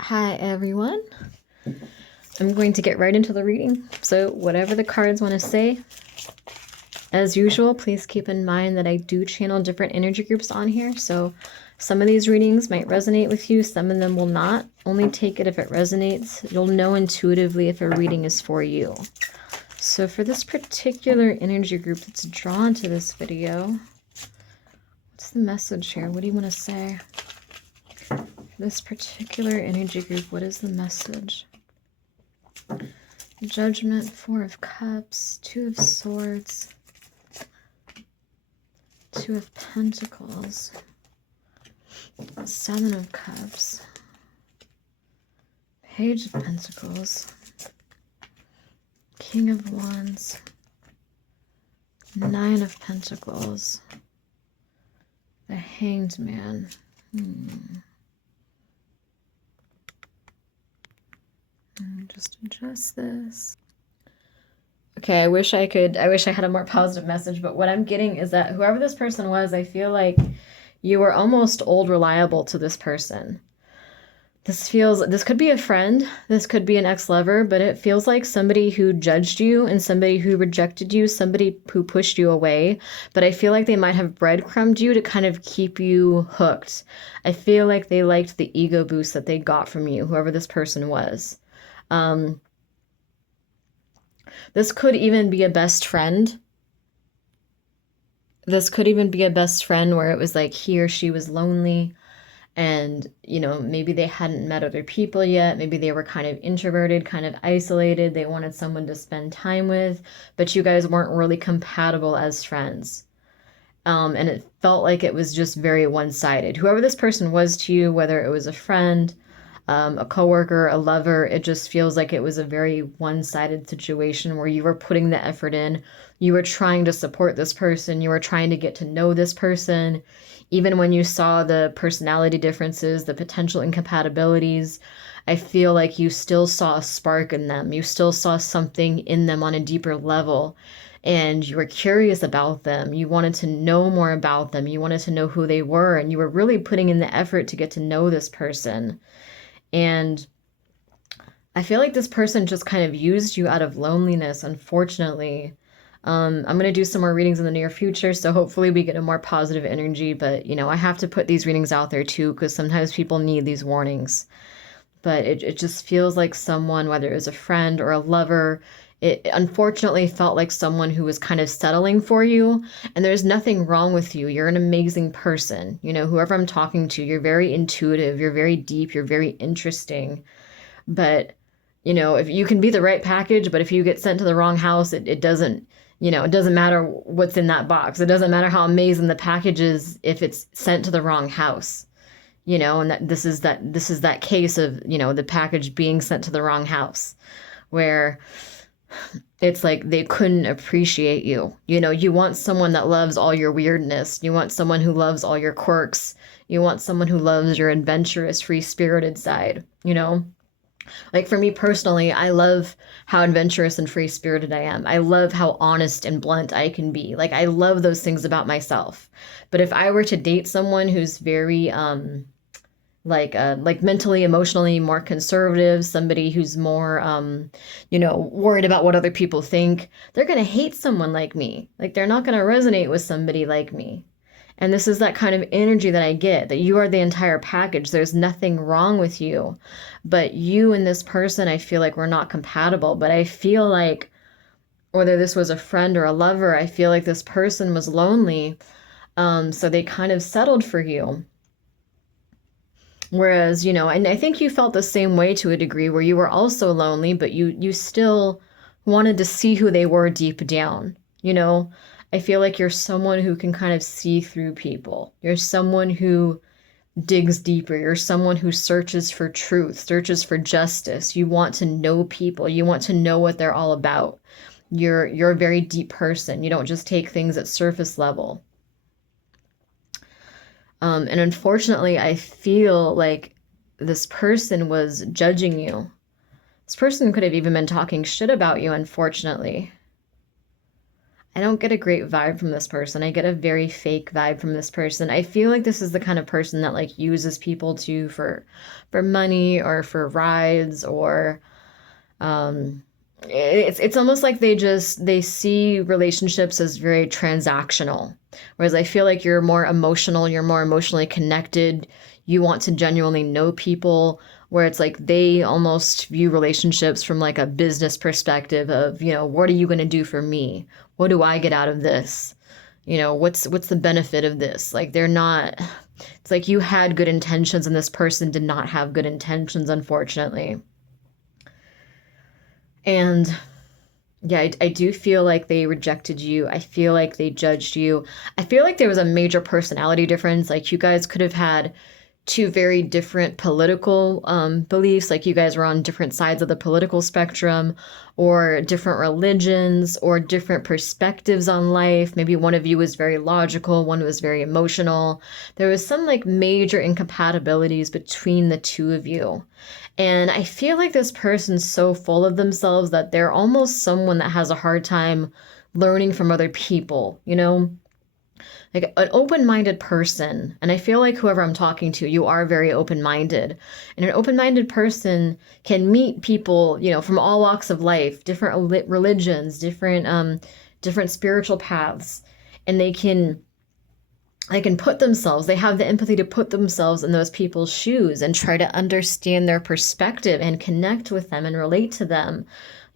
Hi everyone. I'm going to get right into the reading. So whatever the cards want to say, as usual, please keep in mind that I do channel different energy groups on here. So some of these readings might resonate with you, some of them will not. Only take it if it resonates. You'll know intuitively if a reading is for you. So for this particular energy group that's drawn to this video, what's the message here? What do you want to say? For this particular energy group, what is the message? Judgment, Four of Cups, Two of Swords, Two of Pentacles, Seven of Cups, Page of Pentacles, King of Wands, Nine of Pentacles, the Hanged Man. Just adjust this. Okay, I wish I had a more positive message, but what I'm getting is that whoever this person was, I feel like you were almost old reliable to this person. This could be a friend, this could be an ex-lover, but it feels like somebody who judged you and somebody who rejected you, somebody who pushed you away, but I feel like they might have breadcrumbed you to kind of keep you hooked. I feel like they liked the ego boost that they got from you, whoever this person was. This could even be a best friend. This could even be a best friend where it was like he or she was lonely and, you know, maybe they hadn't met other people yet. Maybe they were kind of introverted, kind of isolated. They wanted someone to spend time with, but you guys weren't really compatible as friends. And it felt like it was just very one-sided. Whoever this person was to you, whether it was a friend, a coworker, a lover, it just feels like it was a very one-sided situation where you were putting the effort in. You were trying to support this person. You were trying to get to know this person. Even when you saw the personality differences, the potential incompatibilities, I feel like you still saw a spark in them. You still saw something in them on a deeper level. And you were curious about them. You wanted to know more about them. You wanted to know who they were. And you were really putting in the effort to get to know this person. And I feel like this person just kind of used you out of loneliness, unfortunately. I'm going to do some more readings in the near future, so hopefully we get a more positive energy. But, you know, I have to put these readings out there too, because sometimes people need these warnings. But it just feels like someone, whether it was a friend or a lover, it unfortunately felt like someone who was kind of settling for you. And there's nothing wrong with you. You're an amazing person. You know, whoever I'm talking to, you're very intuitive, you're very deep, you're very interesting. But, you know, if you can be the right package, but if you get sent to the wrong house, it doesn't, you know, it doesn't matter what's in that box. It doesn't matter how amazing the package is if it's sent to the wrong house. You know, and this is that case of, you know, the package being sent to the wrong house, where it's like they couldn't appreciate you. You know, you want someone that loves all your weirdness. You want someone who loves all your quirks. You want someone who loves your adventurous, free-spirited side, you know? Like for me personally, I love how adventurous and free-spirited I am. I love how honest and blunt I can be. Like I love those things about myself. But if I were to date someone who's very like mentally, emotionally more conservative, somebody who's more, you know, worried about what other people think, they're going to hate someone like me. Like they're not going to resonate with somebody like me. And this is that kind of energy that I get, that you are the entire package. There's nothing wrong with you. But you and this person, I feel like we're not compatible. But I feel like, whether this was a friend or a lover, I feel like this person was lonely. So they kind of settled for you. Whereas, you know, and I think you felt the same way to a degree, where you were also lonely, but you still wanted to see who they were deep down. You know, I feel like you're someone who can kind of see through people. You're someone who digs deeper. You're someone who searches for truth, searches for justice. You want to know people. You want to know what they're all about. You're a very deep person. You don't just take things at surface level. And unfortunately, I feel like this person was judging you. This person could have even been talking shit about you, unfortunately. I don't get a great vibe from this person. I get a very fake vibe from this person. I feel like this is the kind of person that like uses people to for money or for rides or um it's almost like they see relationships as very transactional. Whereas I feel like you're more emotional, you're more emotionally connected, you want to genuinely know people, where it's like they almost view relationships from like a business perspective of, what are you going to do for me? What do I get out of this? What's the benefit of this? Like they're not, it's like you had good intentions and this person did not have good intentions, unfortunately. And yeah, I do feel like they rejected you. I feel like they judged you. I feel like there was a major personality difference. Like you guys could have had two very different political beliefs. Like you guys were on different sides of the political spectrum, or different religions, or different perspectives on life. Maybe one of you was very logical, one was very emotional. There was some like major incompatibilities between the two of you. And I feel like this person's so full of themselves that they're almost someone that has a hard time learning from other people, Like an open-minded person. And I feel like whoever I'm talking to, you are very open-minded. And an open-minded person can meet people, from all walks of life, different religions, different spiritual paths, and they can put themselves, they have the empathy to put themselves in those people's shoes and try to understand their perspective and connect with them and relate to them.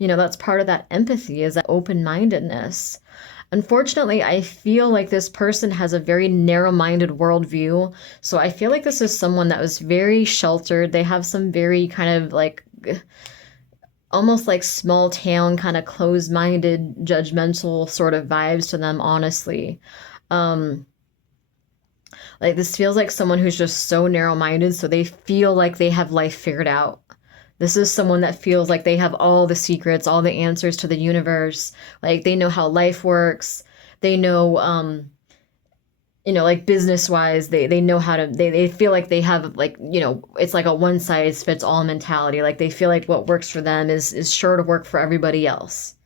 That's part of that empathy, is that open-mindedness. Unfortunately, I feel like this person has a very narrow-minded worldview. So I feel like this is someone that was very sheltered. They have some very kind of like almost like small town, kind of closed-minded, judgmental sort of vibes to them, honestly. Like this feels like someone who's just so narrow-minded, so they feel like they have life figured out. This is someone that feels like they have all the secrets, all the answers to the universe. Like they know how life works. They know, like business wise, they know how to, they feel like they have like, it's like a one size fits all mentality. Like they feel like what works for them is sure to work for everybody else.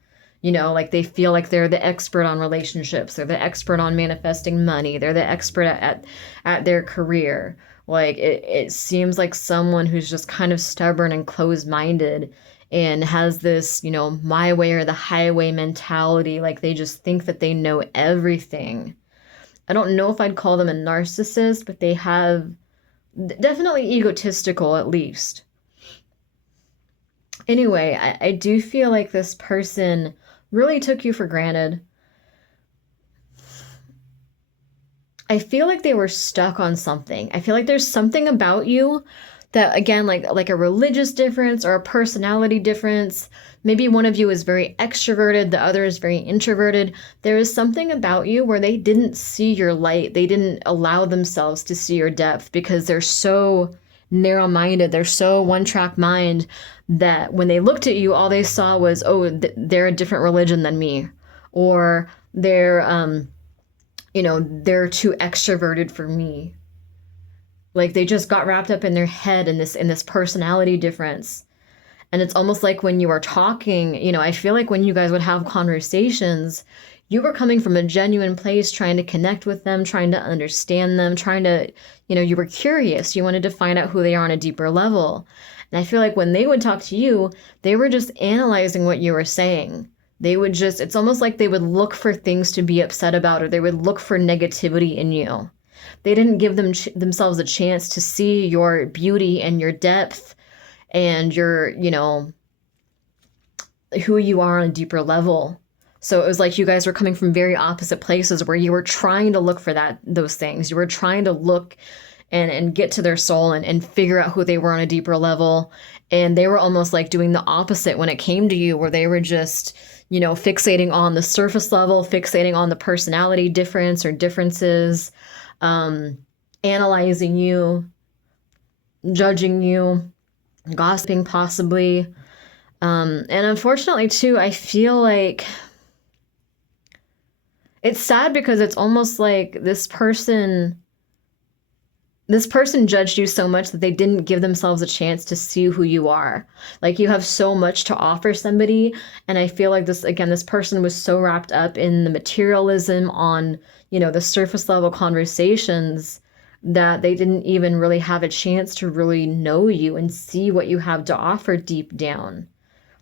Like they feel like they're the expert on relationships. They're the expert on manifesting money. They're the expert at their career. Like it seems like someone who's just kind of stubborn and closed-minded and has this, my way or the highway mentality. Like they just think that they know everything. I don't know if I'd call them a narcissist, but they have definitely egotistical at least. Anyway, I do feel like this person really took you for granted. I feel like they were stuck on something. I feel like there's something about you that, again, like a religious difference or a personality difference. Maybe one of you is very extroverted, the other is very introverted. There is something about you where they didn't see your light. They didn't allow themselves to see your depth because they're so narrow-minded. They're so one-track mind that when they looked at you, all they saw was, oh, they're a different religion than me, or they're they're too extroverted for me. Like they just got wrapped up in their head in this personality difference. And it's almost like when you are talking, I feel like when you guys would have conversations, you were coming from a genuine place, trying to connect with them, trying to understand them, trying to, you were curious. You wanted to find out who they are on a deeper level. And I feel like when they would talk to you, they were just analyzing what you were saying. They would just, it's almost like they would look for things to be upset about, or they would look for negativity in you. They didn't give themselves a chance to see your beauty and your depth and your, who you are on a deeper level. So it was like you guys were coming from very opposite places where you were trying to look for those things. You were trying to look and get to their soul and figure out who they were on a deeper level. And they were almost like doing the opposite when it came to you, where they were just, fixating on the surface level, fixating on the personality difference or differences, analyzing you, judging you, gossiping possibly. And unfortunately too, I feel like it's sad because it's almost like this person This person judged you so much that they didn't give themselves a chance to see who you are. Like, you have so much to offer somebody. And I feel like this, again, this person was so wrapped up in the materialism on, the surface level conversations that they didn't even really have a chance to really know you and see what you have to offer deep down.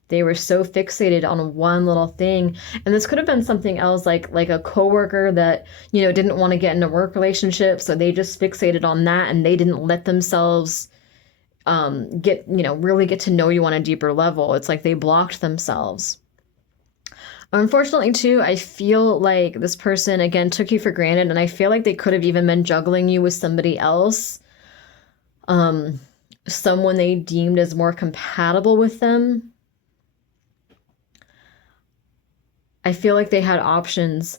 They were so fixated on one little thing. And this could have been something else, like a coworker that, didn't want to get in a work relationship. So they just fixated on that and they didn't let themselves really get to know you on a deeper level. It's like they blocked themselves. Unfortunately, too, I feel like this person, again, took you for granted. And I feel like they could have even been juggling you with somebody else. Someone they deemed as more compatible with them. I feel like they had options.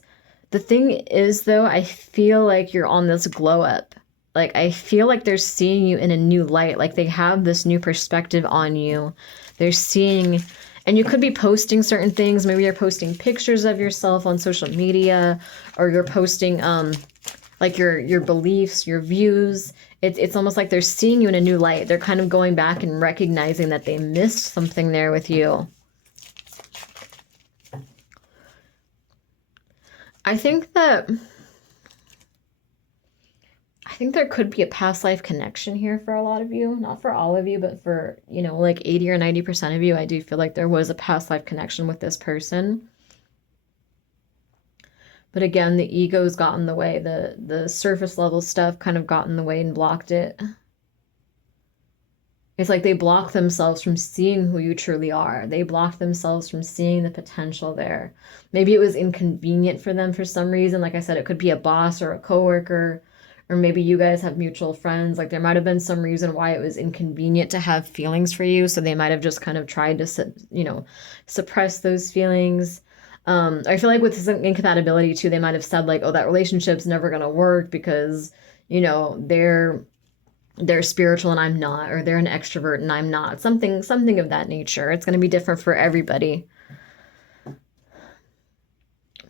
The thing is, though, I feel like you're on this glow up. Like, I feel like they're seeing you in a new light. Like, they have this new perspective on you. They're seeing, and you could be posting certain things. Maybe you're posting pictures of yourself on social media, or you're posting, like your beliefs, your views. It's almost like they're seeing you in a new light. They're kind of going back and recognizing that they missed something there with you. I think there could be a past life connection here for a lot of you. Not for all of you, but for, like 80 or 90% of you, I do feel like there was a past life connection with this person. But again, the ego's got in the way. The surface level stuff kind of got in the way and blocked it. It's like they block themselves from seeing who you truly are. They block themselves from seeing the potential there. Maybe it was inconvenient for them for some reason. Like I said, it could be a boss or a coworker, or maybe you guys have mutual friends. Like, there might have been some reason why it was inconvenient to have feelings for you. So they might have just kind of tried to, suppress those feelings. I feel like with this incompatibility too, they might have said like, oh, that relationship's never going to work because, they're spiritual and I'm not, or they're an extrovert and I'm not. Something of that nature. It's going to be different for everybody.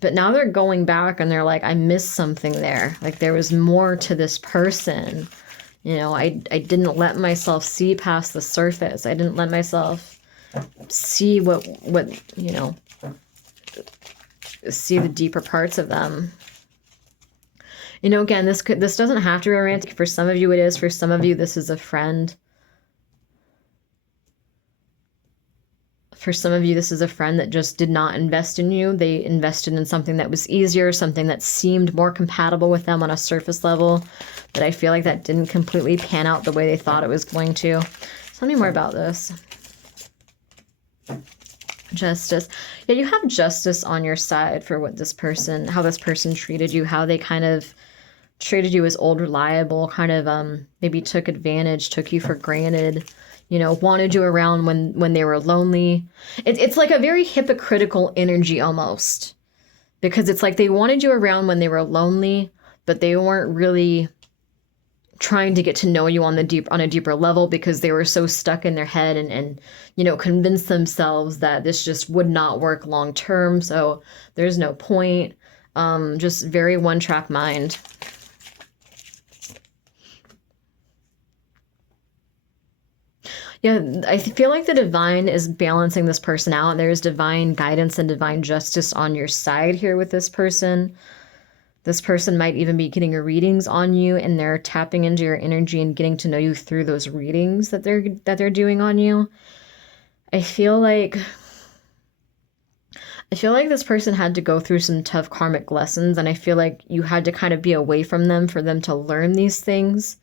But now they're going back and they're like, I missed something there. Like, there was more to this person. I didn't let myself see past the surface. I didn't let myself see what see the deeper parts of them. Again, this doesn't have to be romantic. For some of you, it is. For some of you, this is a friend. For some of you, this is a friend that just did not invest in you. They invested in something that was easier, something that seemed more compatible with them on a surface level. But I feel like that didn't completely pan out the way they thought it was going to. Tell me more about this. Justice. Yeah, you have justice on your side for how this person treated you, how they kind of treated you as old reliable, kind of maybe took advantage, took you for granted, wanted you around when they were lonely. It's like a very hypocritical energy almost, because it's like they wanted you around when they were lonely, but they weren't really trying to get to know you on a deeper level because they were so stuck in their head and convinced themselves that this just would not work long term. So there's no point. Just very one-track mind. Yeah, I feel like the divine is balancing this person out. There's divine guidance and divine justice on your side here with this person. This person might even be getting readings on you, and they're tapping into your energy and getting to know you through those readings that they're doing on you. I feel like this person had to go through some tough karmic lessons, and I feel like you had to kind of be away from them for them to learn these things,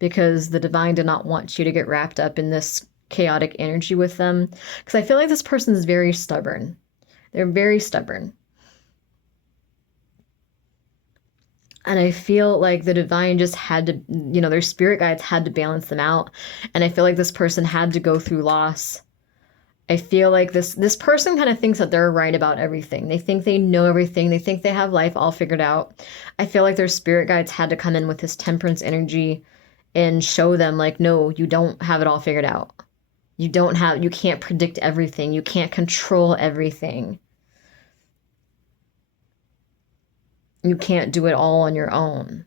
because the divine did not want you to get wrapped up in this chaotic energy with them. Because I feel like this person is very stubborn. They're very stubborn. And I feel like the divine just had to, their spirit guides had to balance them out. And I feel like this person had to go through loss. I feel like this person kind of thinks that they're right about everything. They think they know everything. They think they have life all figured out. I feel like their spirit guides had to come in with this temperance energy and show them like, no, you don't have it all figured out. You can't predict everything. You can't control everything. You can't do it all on your own,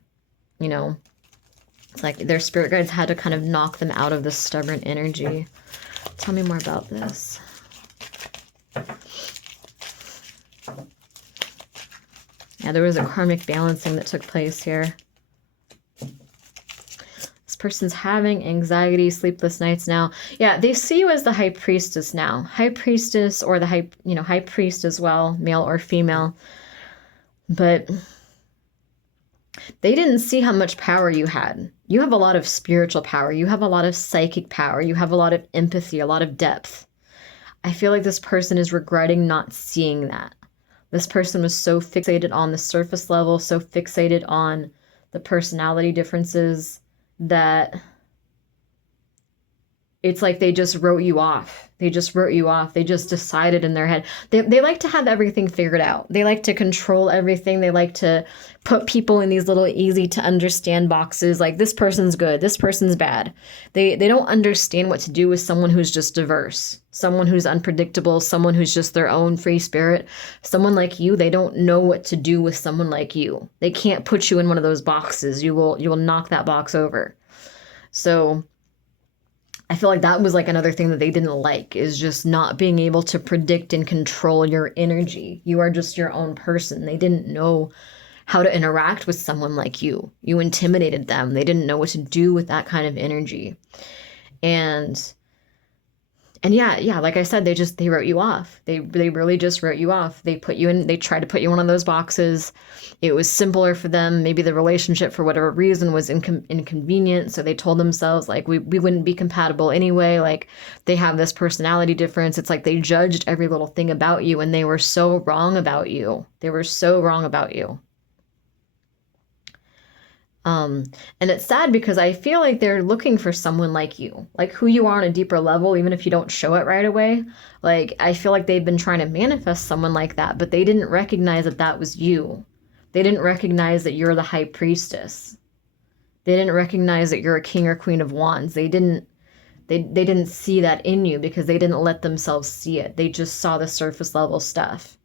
It's like their spirit guides had to kind of knock them out of this stubborn energy. Tell me more about this. Yeah, there was a karmic balancing that took place here. This person's having anxiety, sleepless nights now. Yeah, they see you as the high priestess now. High priestess, or the high priest as well, male or female. But they didn't see how much power you had. You have a lot of spiritual power. You have a lot of psychic power. You have a lot of empathy, a lot of depth. I feel like this person is regretting not seeing that. This person was so fixated on the surface level, so fixated on the personality differences, that it's like they just wrote you off. They just wrote you off. They just decided in their head. They like to have everything figured out. They like to control everything. They like to put people in these little easy to understand boxes. Like, this person's good, this person's bad. They don't understand what to do with someone who's just diverse, someone who's unpredictable, someone who's just their own free spirit. Someone like you, they don't know what to do with someone like you. They can't put you in one of those boxes. You will knock that box over. So I feel like that was like another thing that they didn't like, is just not being able to predict and control your energy. You are just your own person. They didn't know how to interact with someone like you. You intimidated them. They didn't know what to do with that kind of energy. And yeah, like I said, they wrote you off. They really just wrote you off. They tried to put you in one of those boxes. It was simpler for them. Maybe the relationship, for whatever reason, was inconvenient. So they told themselves, like, we wouldn't be compatible anyway. Like, they have this personality difference. It's like they judged every little thing about you, and they were so wrong about you. They were so wrong about you. And it's sad because I feel like they're looking for someone like you, like who you are on a deeper level, even if you don't show it right away. Like, I feel like they've been trying to manifest someone like that, but they didn't recognize that that was you. They didn't recognize that you're the high priestess. They didn't recognize that you're a king or queen of wands. They didn't see that in you because they didn't let themselves see it. They just saw the surface level stuff.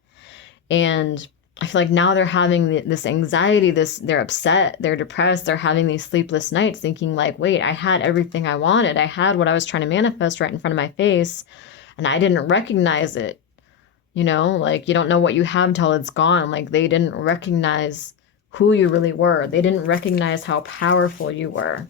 And I feel like now they're having this anxiety, they're upset, they're depressed, they're having these sleepless nights thinking like, wait, I had everything I wanted. I had what I was trying to manifest right in front of my face, and I didn't recognize it. You know, like, you don't know what you have till it's gone. Like, they didn't recognize who you really were. They didn't recognize how powerful you were.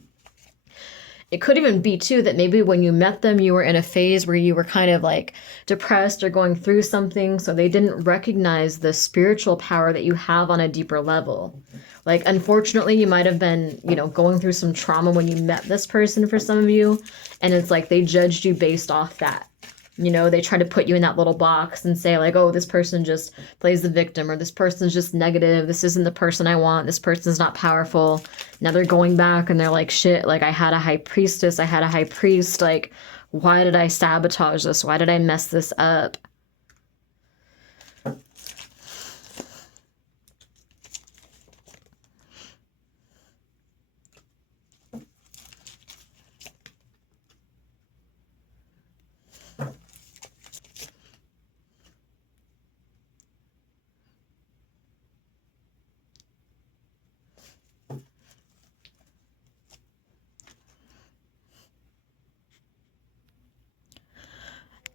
It could even be, too, that maybe when you met them, you were in a phase where you were kind of like depressed or going through something. So they didn't recognize the spiritual power that you have on a deeper level. Like, unfortunately, you might have been, going through some trauma when you met this person for some of you. And it's like they judged you based off that. They try to put you in that little box and say like, oh, this person just plays the victim, or this person's just negative. This isn't the person I want. This person's not powerful. Now they're going back and they're like, shit, like, I had a high priestess. I had a high priest. Like, why did I sabotage this? Why did I mess this up?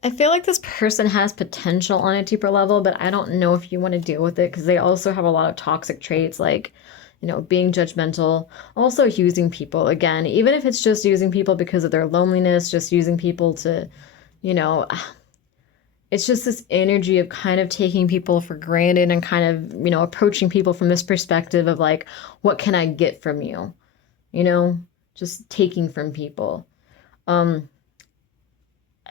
I feel like this person has potential on a deeper level, but I don't know if you want to deal with it because they also have a lot of toxic traits, like, being judgmental, also using people. Again, even if it's just using people because of their loneliness, just using people to, it's just this energy of kind of taking people for granted and kind of, approaching people from this perspective of like, what can I get from you? Just taking from people.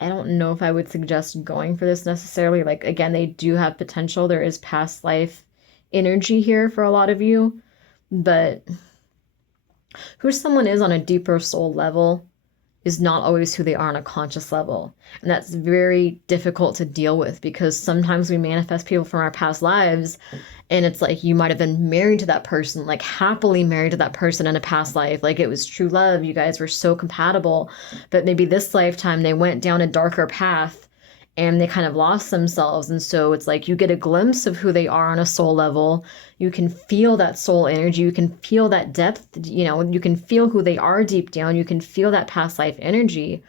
I don't know if I would suggest going for this necessarily. Like, again, they do have potential. There is past life energy here for a lot of you, but who someone is on a deeper soul level is not always who they are on a conscious level. And that's very difficult to deal with because sometimes we manifest people from our past lives and it's like you might have been married to that person, like happily married to that person in a past life. Like, it was true love. You guys were so compatible. But maybe this lifetime they went down a darker path and they kind of lost themselves. And so it's like you get a glimpse of who they are on a soul level. You can feel that soul energy. You can feel that depth. You know, you can feel who they are deep down. You can feel that past life energy.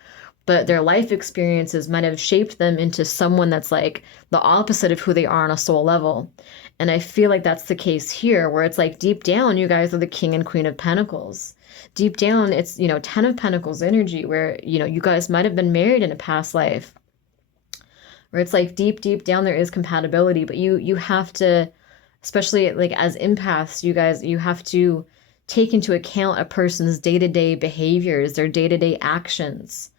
But their life experiences might have shaped them into someone that's like the opposite of who they are on a soul level. And I feel like that's the case here, where it's like deep down, you guys are the King and Queen of Pentacles. Deep down, it's, you know, Ten of Pentacles energy, where, you know, you guys might have been married in a past life. Where it's like deep down there is compatibility, but you have to, especially like as empaths, you guys, you have to take into account a person's day-to-day behaviors, their day-to-day actions,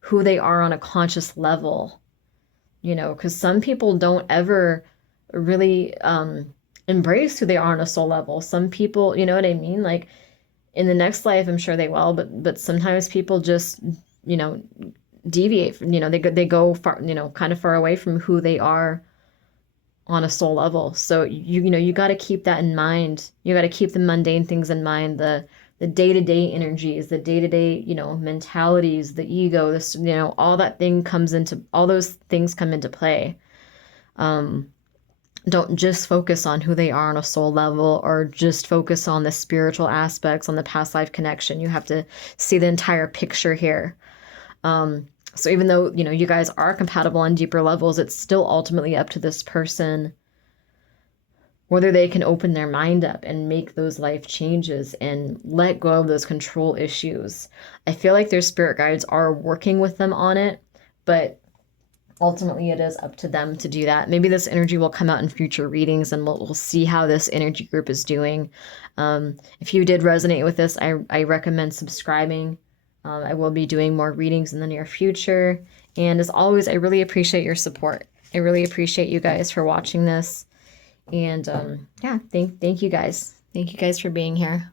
who they are on a conscious level, you know, because some people don't ever really embrace who they are on a soul level. Some people, you know what I mean? Like in the next life, I'm sure they will, but sometimes people just, you know, deviate from, you know, they go far, you know, kind of far away from who they are on a soul level. So you know, you got to keep that in mind. You got to keep the mundane things in mind, the day-to-day energies, the day-to-day, you know, mentalities, the ego, this, you know, all that thing comes into, all those things come into play. Don't just focus on who they are on a soul level, or just focus on the spiritual aspects, on the past life connection. You have to see the entire picture here. So even though, you know, you guys are compatible on deeper levels, it's still ultimately up to this person whether they can open their mind up and make those life changes and let go of those control issues. I feel like their spirit guides are working with them on it, but ultimately it is up to them to do that. Maybe this energy will come out in future readings, and we'll see how this energy group is doing. If you did resonate with this, I recommend subscribing. I will be doing more readings in the near future. And as always, I really appreciate your support. I really appreciate you guys for watching this. And yeah, thank you guys. Thank you guys for being here.